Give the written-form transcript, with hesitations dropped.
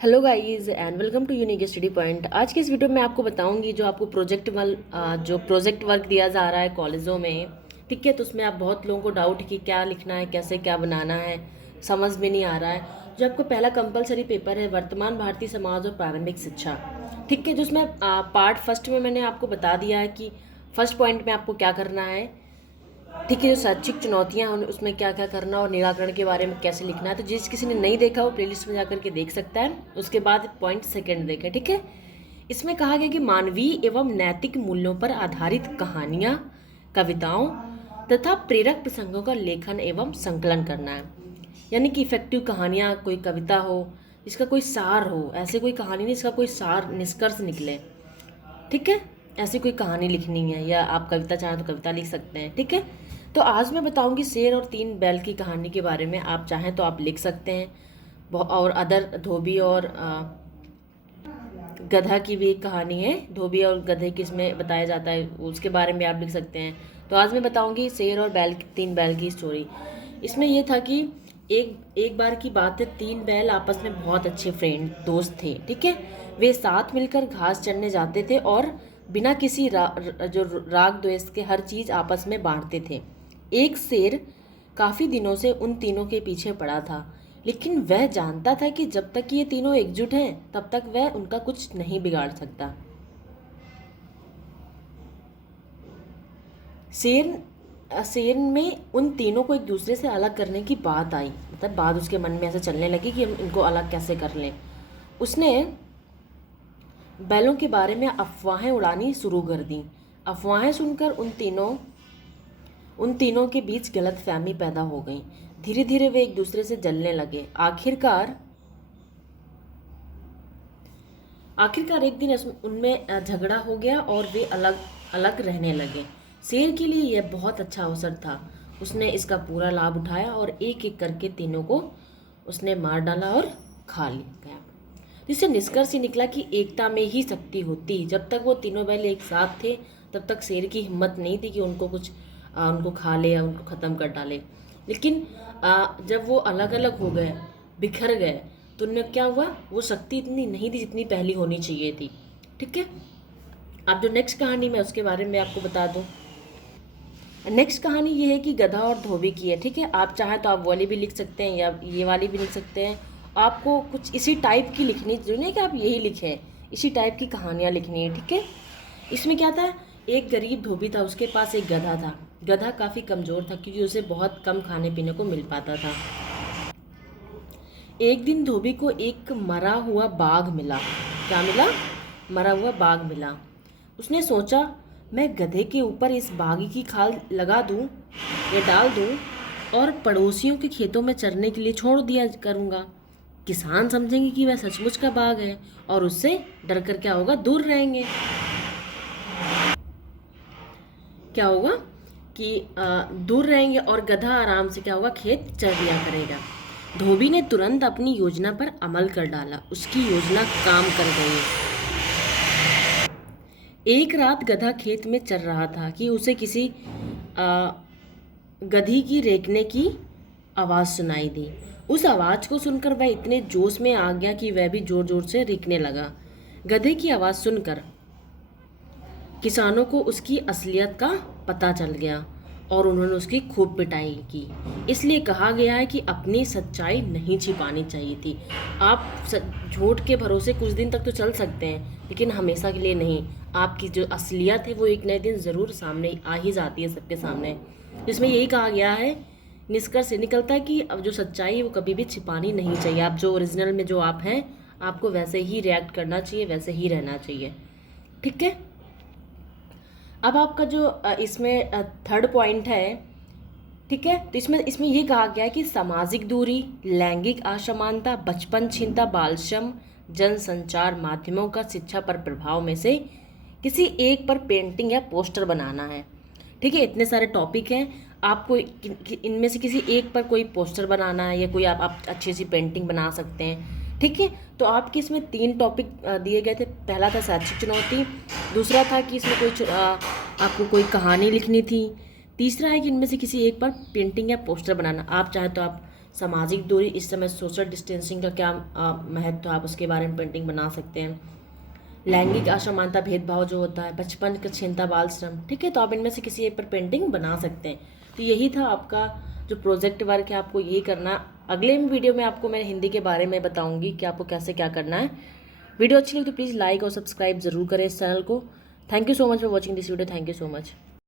Hello guys and welcome to Unique Study Point. आज के इस वीडियो में आपको बताऊंगी जो आपको जो प्रोजेक्ट वर्क दिया जा रहा है कॉलेजों में। ठीक है, तो उसमें आप बहुत लोगों को डाउट कि क्या लिखना है, कैसे क्या बनाना है, समझ में नहीं आ रहा है। जो आपको पहला कंपलसरी पेपर है वर्तमान भारतीय समाज और प्रारंभिक शिक्षा। ठीक है, जो उसमें पार्ट फर्स्ट में मैंने आपको बता दिया है कि फर्स्ट पॉइंट में आपको क्या करना है। ठीक है, जो शैक्षिक चुनौतियां हैं उसमें क्या क्या करना और निराकरण के बारे में कैसे लिखना है। तो जिस किसी ने नहीं देखा वो प्लेलिस्ट में जाकर के देख सकता है। उसके बाद पॉइंट सेकंड देखें। ठीक है, इसमें कहा गया कि मानवीय एवं नैतिक मूल्यों पर आधारित कहानियां, कविताओं तथा प्रेरक प्रसंगों का लेखन एवं संकलन करना है। यानी कि इफेक्टिव कहानियां, कोई कविता हो इसका कोई सार हो, ऐसे कोई कहानी नहीं इसका कोई सार निष्कर्ष निकले। ठीक है, ऐसी कोई कहानी लिखनी है या आप कविता चाहें तो कविता लिख सकते हैं। ठीक है, तो आज मैं बताऊंगी शेर और तीन बैल की कहानी के बारे में। आप चाहें तो आप लिख सकते हैं। और अदर धोबी और गधा की भी एक कहानी है, धोबी और गधे की, इसमें बताया जाता है, उसके बारे में आप लिख सकते हैं। तो आज मैं बताऊंगी शेर और तीन बैल की स्टोरी। इसमें यह था कि एक बार की बात है, तीन बैल आपस में बहुत अच्छे फ्रेंड दोस्त थे। ठीक है, वे साथ मिलकर घास चरने जाते थे और बिना किसी जो राग द्वेष के हर चीज़ आपस में बांटते थे। एक शेर काफ़ी दिनों से उन तीनों के पीछे पड़ा था, लेकिन वह जानता था कि जब तक ये तीनों एकजुट हैं तब तक वह उनका कुछ नहीं बिगाड़ सकता। शेर शेर में उन तीनों को एक दूसरे से अलग करने की बात आई, मतलब बात उसके मन में ऐसे चलने लगी कि हम इनको अलग कैसे कर लें। उसने बैलों के बारे में अफवाहें उड़ानी शुरू कर दी। अफवाहें सुनकर उन तीनों के बीच गलतफहमी पैदा हो गई। धीरे धीरे वे एक दूसरे से जलने लगे। आखिरकार एक दिन उनमें झगड़ा हो गया और वे अलग अलग रहने लगे। शेर के लिए यह बहुत अच्छा अवसर था। उसने इसका पूरा लाभ उठाया और एक एक करके तीनों को उसने मार डाला और खा लिया। जिससे निष्कर्ष ये निकला कि एकता में ही शक्ति होती। जब तक वो तीनों बैल एक साथ थे तब तक शेर की हिम्मत नहीं थी कि उनको खा ले या उनको ख़त्म कर डाले। लेकिन जब वो अलग अलग हो गए, बिखर गए, तो उनमें क्या हुआ, वो शक्ति इतनी नहीं थी जितनी पहली होनी चाहिए थी। ठीक है, अब जो नेक्स्ट कहानी मैं उसके बारे में आपको बता दूं। नेक्स्ट कहानी ये है कि गधा और धोबी की है। ठीक है, आप चाहें तो आप वाली भी लिख सकते हैं या ये वाली भी लिख सकते हैं। आपको कुछ इसी टाइप की लिखनी, जो नहीं कि आप यही लिखें, इसी टाइप की कहानियाँ लिखनी है। ठीक है, इसमें क्या था, एक गरीब धोबी था, उसके पास एक गधा था। गधा काफ़ी कमज़ोर था क्योंकि उसे बहुत कम खाने पीने को मिल पाता था। एक दिन धोबी को एक मरा हुआ बाघ मिला। क्या मिला? मरा हुआ बाघ मिला। उसने सोचा, मैं गधे के ऊपर इस बाघ की खाल लगा दूं या डाल दूं और पड़ोसियों के खेतों में चरने के लिए छोड़ दिया करूंगा। किसान समझेंगे कि वह सचमुच का बाघ है और उससे डर कर क्या होगा, दूर रहेंगे। क्या होगा कि दूर रहेंगे और गधा आराम से क्या होगा, खेत चर लिया करेगा। धोबी ने तुरंत अपनी योजना पर अमल कर डाला। उसकी योजना काम कर गई। एक रात गधा खेत में चर रहा था कि उसे किसी गधी की रेंकने की आवाज़ सुनाई दी। उस आवाज़ को सुनकर वह इतने जोश में आ गया कि वह भी जोर जोर से रेंकने लगा। गधे की आवाज़ सुनकर किसानों को उसकी असलियत का पता चल गया और उन्होंने उसकी खूब पिटाई की। इसलिए कहा गया है कि अपनी सच्चाई नहीं छिपानी चाहिए थी। आप झूठ के भरोसे कुछ दिन तक तो चल सकते हैं, लेकिन हमेशा के लिए नहीं। आपकी जो असलियत है वो एक नए दिन ज़रूर सामने आ ही जाती है सबके सामने। इसमें यही कहा गया है, निष्कर्ष से निकलता है कि अब जो सच्चाई है वो कभी भी छिपानी नहीं चाहिए। आप जो ओरिजिनल में जो आप हैं, आपको वैसे ही रिएक्ट करना चाहिए, वैसे ही रहना चाहिए। ठीक है, अब आपका जो इसमें थर्ड पॉइंट है। ठीक है, तो इसमें ये कहा गया है कि सामाजिक दूरी, लैंगिक असमानता, बचपन छीनता, बाल श्रम, जनसंचार माध्यमों का शिक्षा पर प्रभाव में से किसी एक पर पेंटिंग या पोस्टर बनाना है। ठीक है, इतने सारे टॉपिक हैं, आपको इनमें से किसी एक पर कोई पोस्टर बनाना है या कोई आप अच्छी सी पेंटिंग बना सकते हैं। ठीक है, तो आपके इसमें तीन टॉपिक दिए गए थे। पहला था शैक्षिक चुनौती, दूसरा था कि इसमें आपको कोई कहानी लिखनी थी, तीसरा है कि इनमें से किसी एक पर पेंटिंग या पोस्टर बनाना। आप चाहे तो आप सामाजिक दूरी, इस समय सोशल डिस्टेंसिंग का क्या महत्व है, आप उसके बारे में पेंटिंग बना सकते हैं। लैंगिक असमानता, भेदभाव जो होता है, बचपन का छीनता बाल श्रम, ठीक है, तो आप इनमें से किसी एक पर पेंटिंग बना सकते हैं। तो यही था आपका जो प्रोजेक्ट वर्क है, आपको ये करना। अगले वीडियो में आपको मैं हिंदी के बारे में बताऊंगी कि आपको कैसे क्या करना है। वीडियो अच्छी लगी तो प्लीज़ लाइक और सब्सक्राइब ज़रूर करें इस चैनल को। Thank you so much for watching this video. Thank you so much.